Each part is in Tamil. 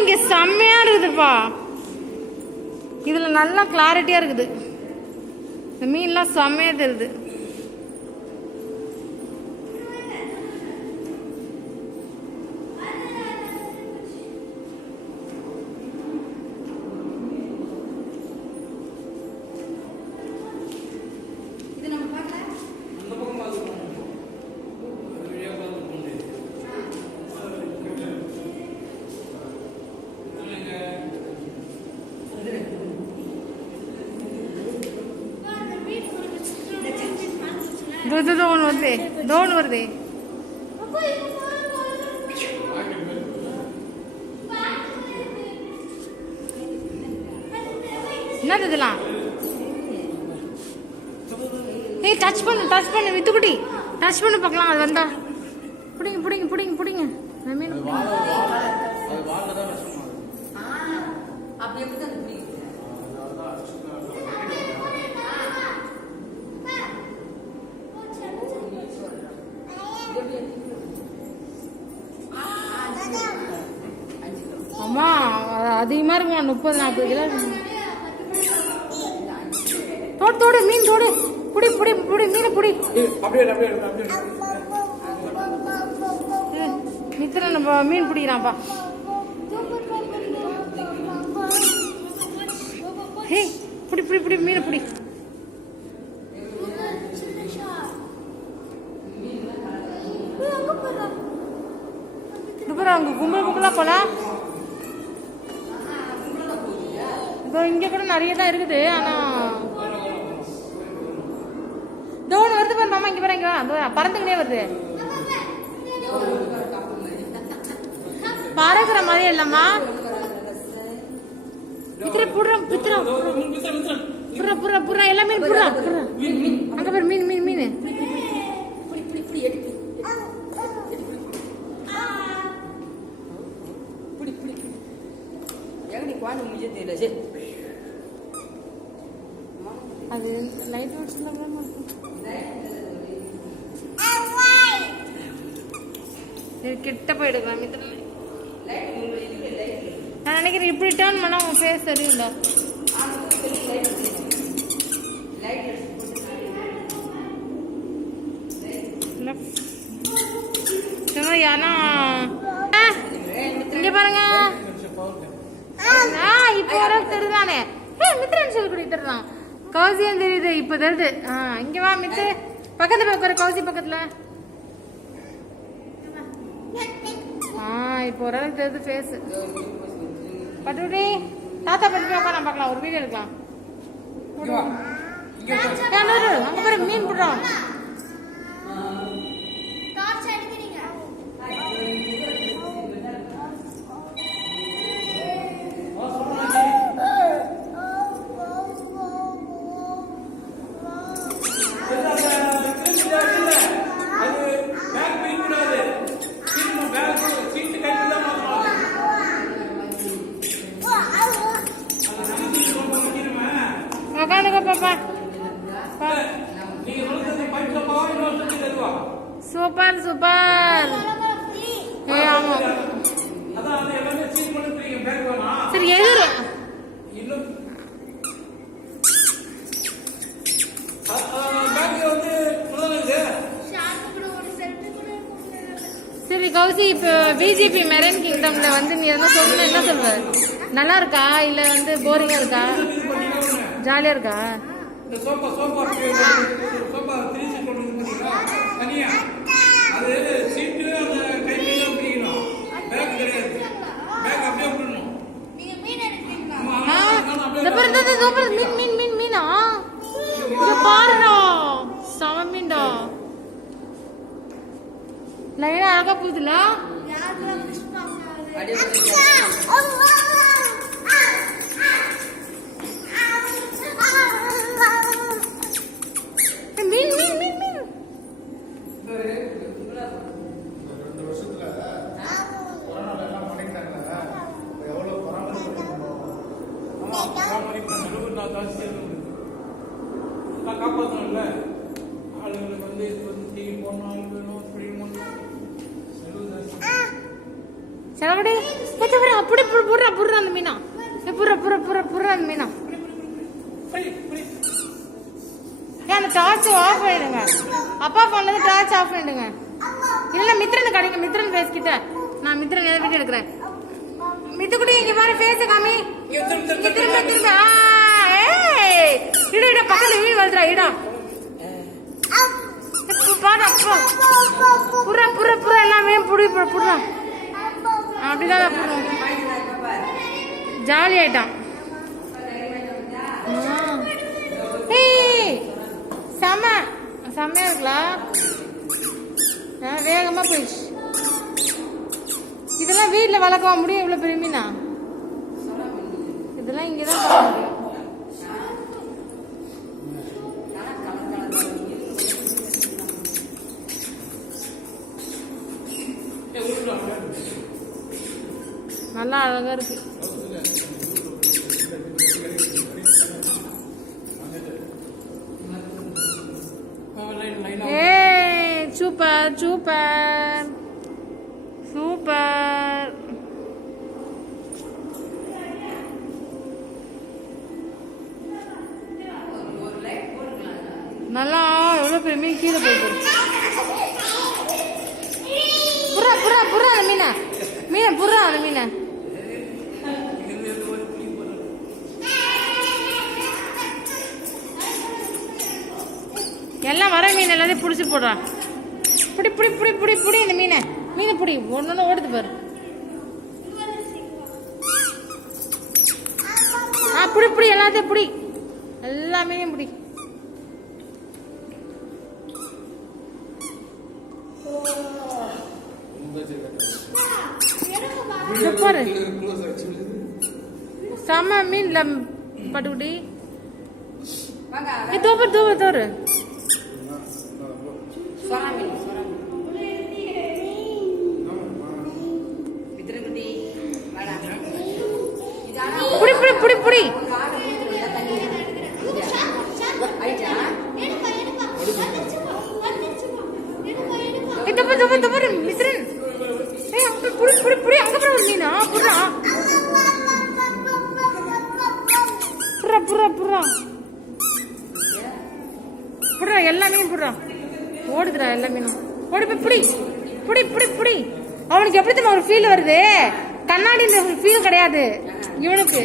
இங்க செம்மையா இருக்குதுப்பா. இதுல நல்லா கிளாரிட்டியா இருக்குது. இந்த மீன்லாம் செம்மையா தெரியுது. दोन வருதே என்னது இதெல்லாம்? ஏய் டச் பண்ணு வித்துக்குட்டி, டச் பண்ணு பார்க்கலாம். அது வந்தா புடிங்க மீன் அம்மா அதிகமா இருக்குமா? 30-40 கிலோ. தோடு மீன் தோடு. புடி மீன் புடி. மித்திரன் மீன் பிடிக்கிறான்ப்பா. ஹே புடி மீனை புடி. அங்க கும்பலா போலாம். இதோ இங்க கூட நிறைய தான் இருக்குது. ஆனா தோணு வருது பாரு மாமா. இங்க பாருங்க பறந்துக்கிட்டே வருது. பறக்குற மாதிரி இல்லம்மா. புடுற எல்லா மீன் புடுற. அங்க பாரு மீன். அது லைட் கிட்ட போயிடுவேன். நான் நினைக்கிறேன் இப்படி டர்ன் பண்ணா உன் ஃபேஸ் சரியில்லை. ஏன்னா இங்க பாருங்க. இப்போ தெரியுதானே? மித்ரன் சொல்லி கொடுத்துருந்தான். கௌசியம் தெரியுது இப்ப தெரியுது. இங்க வா மித்து. பக்கத்துல உட்காரு கௌசி பக்கத்துல. இப்போ ஓரளவுக்கு தெரியுது ஃபேஸ். பட்டுடி தாத்தா பட்டு உட்கார பார்க்கலாம். ஒரு வீடியோ எடுக்கலாம். அங்க பாரு மீன் போடுறோம். சூப்பர். ஆமா சரி எதிர சரி கௌசி. இப்போ பிஜேபி மெரைன் கிங்டம்ல வந்து நீ என்ன சொல்லணும்? என்ன சொல்வ? நல்லா இருக்கா இல்ல வந்து போரிங்கா இருக்கா? ஜாலியா இருக்கா? மீனா பாருடா. சம மீன்டா. லைனா அழகா போகுதுல. காப்பாற்றணும்ல ஆளுங்களுக்கு வந்து இது வந்து டீ போடணும் வேணும் ஃப்ரீ பண்ணணும். செலகுடி புற அப்படி புடுறா புடுறா அந்த மீனா புற புற புற புற அந்த மீனா. அந்த டார்ச் ஆஃப் பண்ணிடுங்க. அப்பா போன்ல டார்ச் ஆஃப் பண்ணிடுங்க. இல்ல மித்ரன் கடைங்க. மித்ரன் ஃபேஸ் கிட்ட நான் மித்ரன் எதை வீடியோ எடுக்கிறேன். மித்துக்குடி இங்க பாரு ஃபேஸ் காமி. திரும்ப திரும்ப ஏய் இட இட பக்கத்துல வீ வருதுடா இட. பாரு அப்பா புற புற புற எல்லாமே புடி புடுறா. அப்படிதான் புடுறோம். ஜாலி ஆயிட்டான். செம செம்மையா இருக்கலாம். வேகமா போயிடுச்சு. இதெல்லாம் வீட்டுல வளர்க்க முடியும் இவ்வளவு பெரிய மீனா? இதெல்லாம் இங்கதான் பார்க்க முடியும். நல்லா அழகா இருக்கு. Super super super. நல்லா எவ்வளவு பெரிய மீன் கீழே போயிட்டு. புறா புறா புறா அந்த மீனை மீனை புறா அந்த மீனை. எல்லாம் வர மீன் எல்லாத்தையும் பிடிச்சி போடுறா. புடி புடி புடி புடி புடி இந்த மீனை மீனை புடி. ஒன்னு ஓடுது பாரு. புடி புடி எல்லாத்தையும் புடி. எல்லா மீனையும் புடி. பாரு செம்ம மீன் பட்டுக்குடி. தோப்பர் தோப்பர் தோறு புடி புடி புடி புடி. மித்ரன் புடி புடி புடி. அங்க போற மீனா புறா புறா புறா புறா புறா. எல்லா மீனும் புறா ஓடுதுடா. எல்லா மீனும் ஓடி போய் புடி புடி புடி புடி. அவனுக்கு எப்படி தெரியுமா ஒரு ஃபீல் வருது? கண்ணாடின்ற ஃபீல் கிடையாது இவனுக்கு.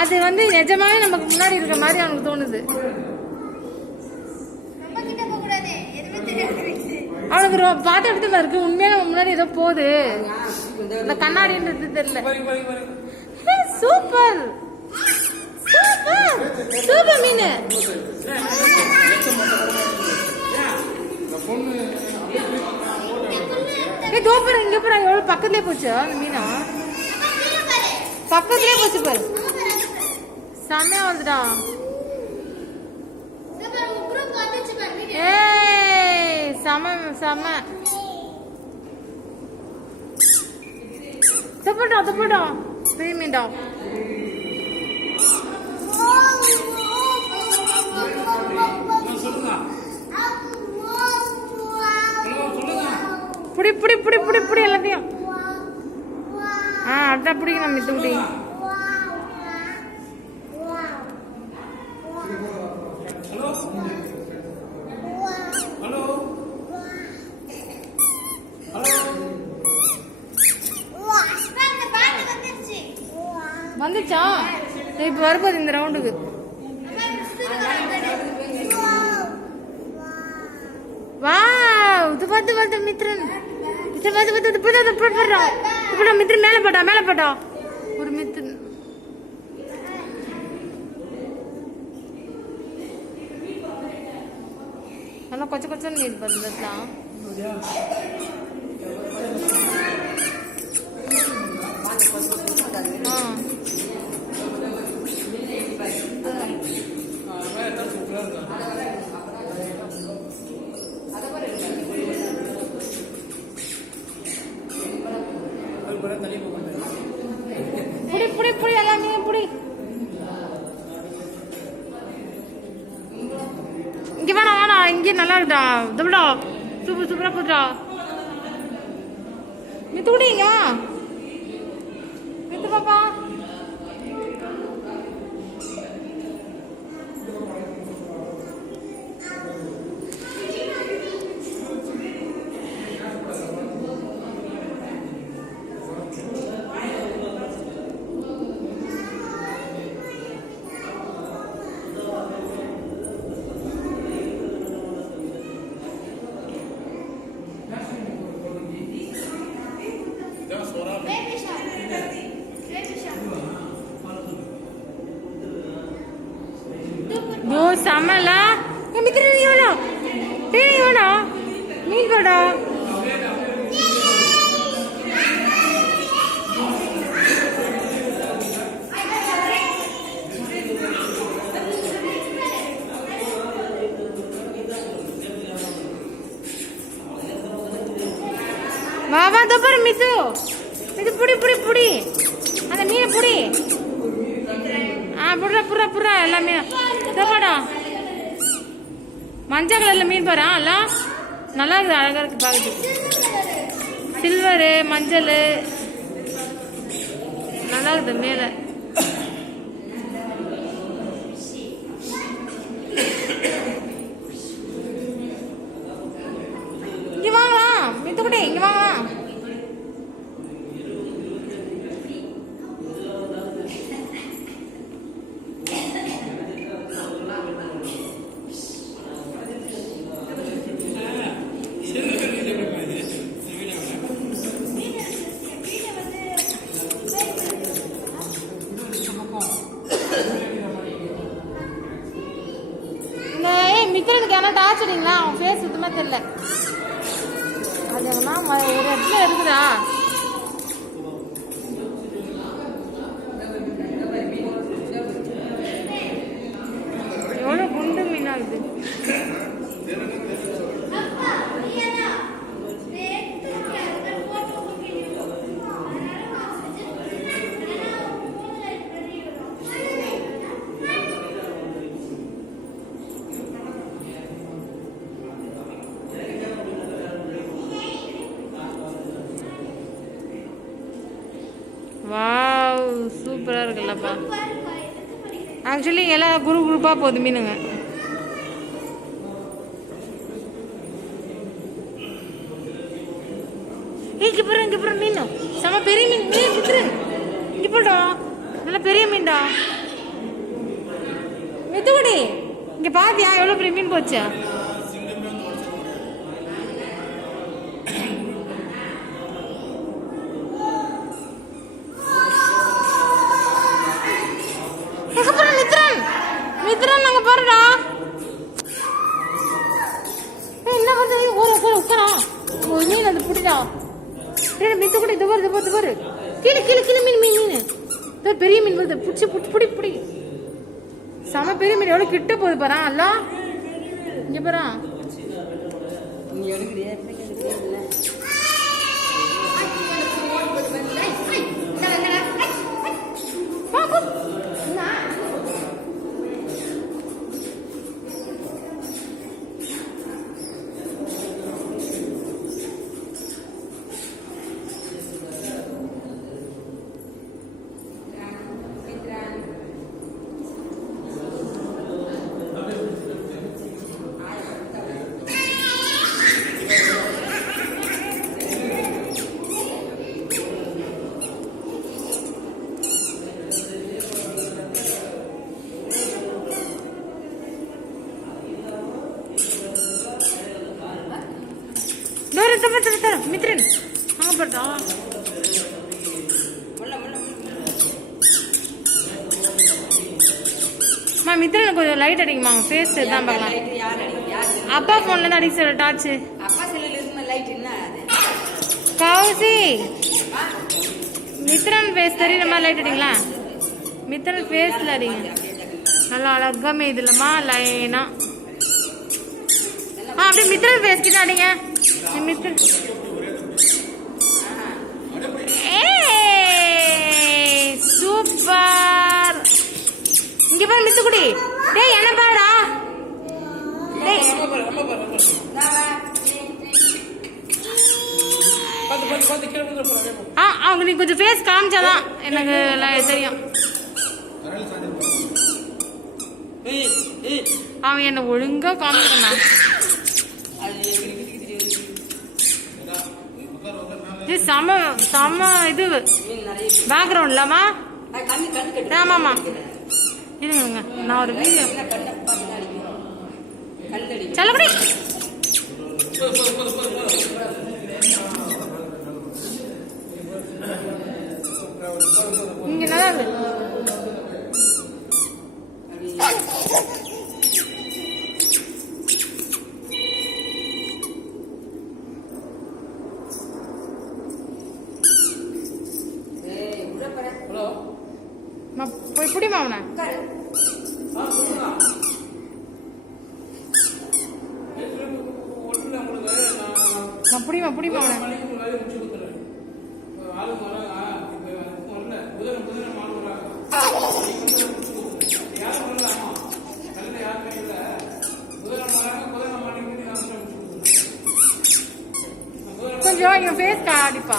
அது வந்து நிஜமாவே நமக்கு முன்னாடி இருக்கிற மாதிரி அவனுக்கு தோணுது. அவனுக்கு பார்த்து எடுத்து இருக்கு. உண்மையா முன்னாடி ஏதோ போகுது. இந்த கண்ணாடின்றது தெரியல. சூப்பர் சூப்பர் சூப்பர் மீன். தோப்பர் இங்க போற எவ்வளவு பக்கத்துலயே போச்சு அந்த மீனா. பக்கத்துலயே போச்சு பாரு. செம்மையா வருதுடா. ஏய் செம செம. தப்படா தப்படா பெரிய மீன்டா. புடி புடி புடி புடி புடி எல்லாத்தையும். அதான் பிடிக்கணும் மித்துக்குடி. வந்துச்சா இப்ப வரும்போது இந்த ரவுண்டுக்கு. வா இது பார்த்து பார்த்து மித்ரன் மித்ரன் மேல போட்டா மேல போட்டா ஒரு மித்ரன். நல்லா கொச்ச கொச்சன்னு மீன் பண்ணலாம். புடி புடி புடி எல்லாமே புடி. இங்க வேணா வேணா இங்கே நல்லா இருக்குடா. இதுடா சூப்பர் சூப்பரா போதுடா. மித்துக்குடி இங்க வா. மித்து பாப்பா दो समला ये मित्र नहीं होना नहीं होना मीन बड़ा वाह तो पर मित्र मित्र पुड़ी पुड़ी पुड़ी अरे मीन पुड़ी புறா புறா புறா எல்லாமே தப்பாடா மஞ்சள் கலர்ல மீன் பாரு எல்லாம் நல்லா இருக்குது அழகா இருக்கு பார்க்கறதுக்கு சில்வரு மஞ்சள் நல்லா இருக்குது மேல இங்க வாங்கலாம் மித்துக்குட்டி இங்க வாங்கலாம் மித்திரனுக்கு என்ன டார்ச்சரிங்களா அவன் ஃபேஸ் சுத்தமா தெரியல அது எங்கன்னா ஒரு இடத்துல இருக்குதா எவ்வளவு குண்டு மீனா இருக்குது வாவ் சூப்பரா இருக்குல்லப்பா ஆக்சுவலி எல்லாம் குரூப்பா போகுது மீனுங்க இங்க பாரு மீன் செம பெரிய மீன் மீன் மித்ரு இங்க போடா நல்ல பெரிய மீன்டா மித்துக்குடி இங்க பாத்தியா எவ்வளவு பெரிய மீன் போச்சு மித்ரன் நாங்க பாருடா என்ன பண்றது ஒரு உட்காரா ஒரு மீன் அது புடிடா மித்து கூட இது பாரு கீழே மீன் பெரிய மீன் வருது புடி புடி செம பெரிய மீன் எவ்வளவு கிட்ட போகுது பாரா அல்ல இங்க பாரா மித்ரன் அங்க போட்டா மித்ரன் கொஞ்சம் லைட் அடிக்குமா ஃபேஸ் தான் பார்க்கலாம் அப்பா போன்ல இருந்து அடிக்க சொல்ல டார்ச் கௌசி மித்ரன் ஃபேஸ் தெரியுற மாதிரி லைட் அடிங்களா மித்ரன் ஃபேஸ்ல அடிங்க நல்லா அழகா மேதுலமா லைனா அப்படியே மித்ரன் ஃபேஸ் கிட்ட அடிங்க மித்ரன் சூப்பர் இங்க பாரு மித்துக்குடி டேய் என்ன பாருடா டேய் பாத்து கீழ வந்து போறா அவங்க நீ கொஞ்சம் ஃபேஸ் காமிச்சாதான் எனக்கு தெரியும். அவன் என்ன ஒழுங்கா காமிக்கிறான். செம செம இது பேக்ரவுண்ட் இல்லாமா? ஆமாமா இருங்க நான் ஒரு வீடியோ சொல்லப்படி. இங்க நல்லா இருக்கு. போய் புடிமா அவனை. புடிமா அவனை. கொஞ்சம் என் ஃபேஸ் காடிப்பா.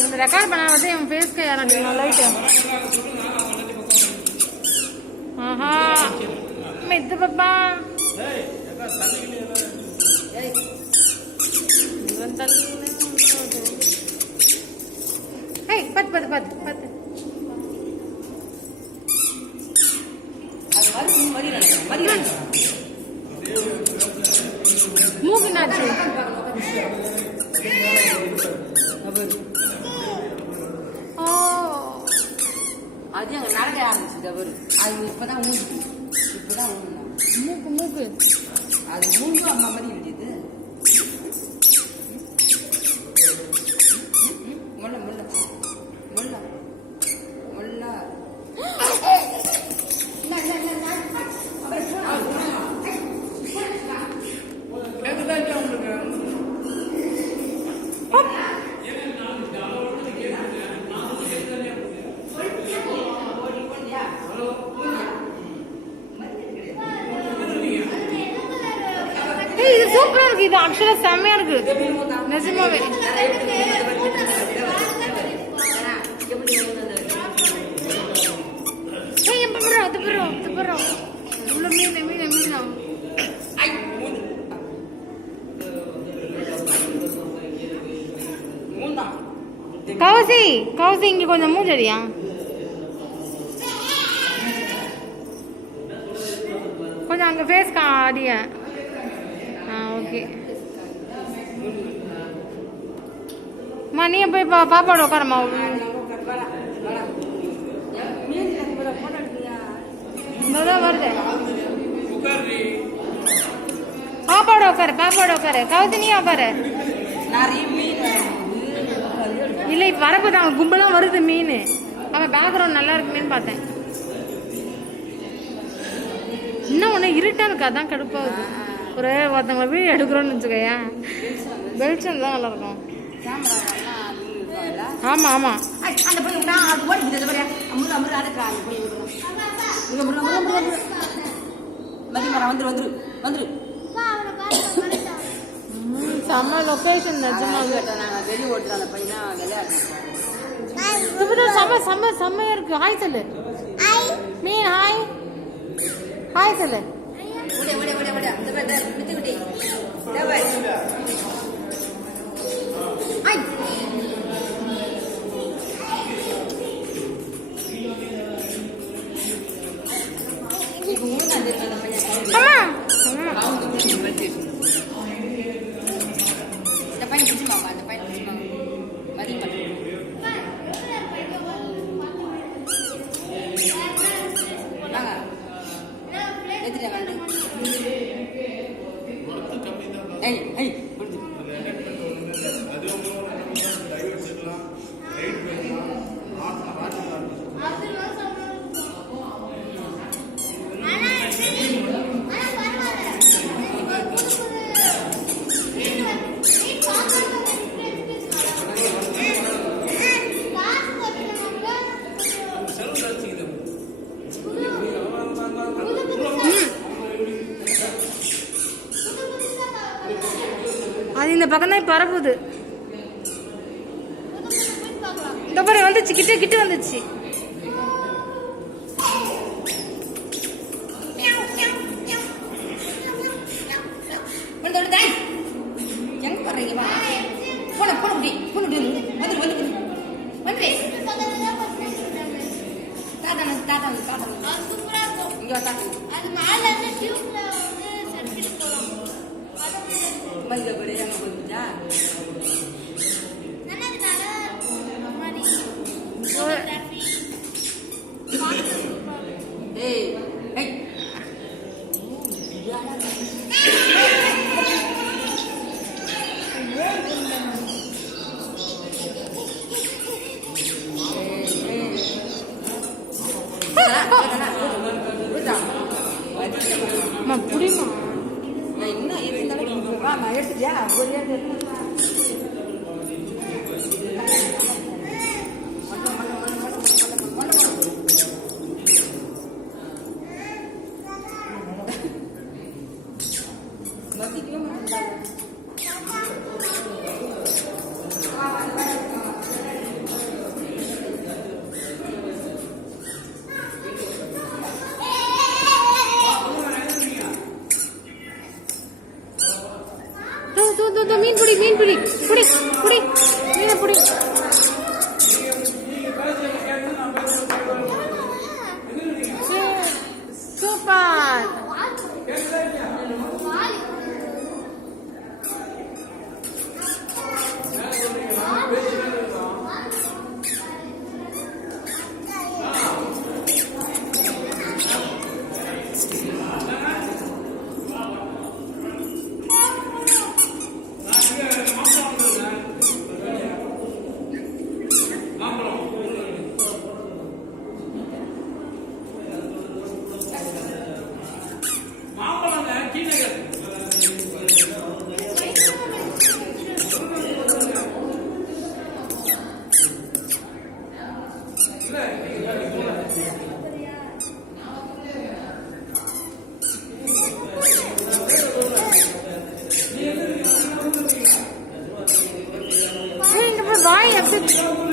இந்த ரெக்கார்ட் பண்ண வந்து என் ஃபேஸ்க்கு எனக்கு லைட்டு. ஆஹா மெத்து பாப்பா. பத்து பத்து பத்து பத்து மூக்குனாச்சு. அது அங்கே நடக்க ஆரம்பிச்சுது அவரு. அது இப்பதான் ஊந்து இப்பதான் மூக்கு மூக்கு அது மூந்து அம்மா மாதிரி இருந்தது. முல்ல முல்ல முல்ல முல்ல இது சூப்பரா இருக்கு. இது ஆக்சுவலா செம்மையா இருக்கு நிஜமாவே. கௌசி கௌசி இங்க கொஞ்சம் மூஞ்சடியா. கொஞ்சம் அங்க ஃபேஸ் காடிய. ஓகே அம்மா நீ போய் பாப்பாவோட உட்காரம்மா. வருது பாப்பாவோட உட்காரு பாப்பாவோட உட்காரு. கவுசி நீ உட்காரு. இல்ல இப்ப வரப்போது அவன் கும்பலாம் வருது மீன். அவன் பேக்ரவுண்ட் நல்லா இருக்குமேன்னு பார்த்தேன். இன்னும் ஒண்ணு இருட்டா இருக்கு அதான் கடுப்பாகுது. ஒரு ஒருத்தவங்களை வீடு எடுக்கிறோன்னு வச்சுக்கோயா வெளிச்சம் தான் நல்லா இருக்கும். ஆமா ஆமா செம்ம லொகேஷன் நிஜமாவே. செம்ம செம்ம செம்மையா இருக்கு. ஹாய் சொல்லு மீன். ஹாய் ஹாய் சொல்லு. அது இந்த பக்கம் தான் பரப்புது. இந்த பாரு வந்துச்சு, கிட்ட வந்துச்சு. எங்க போறீங்க? போன போன முடி போன முடி வந்து தாத்தா இங்க மஞ்சள் பொடி எங்க போயிட்டா ஏய் ஏய் அம்மா புடிமா. என்ன இருந்தாலும் நான் எடுத்துட்டியா ஒரு எடுத்து மீன் புடி மீனை புடி. சூப்பர். வாய் அப்படி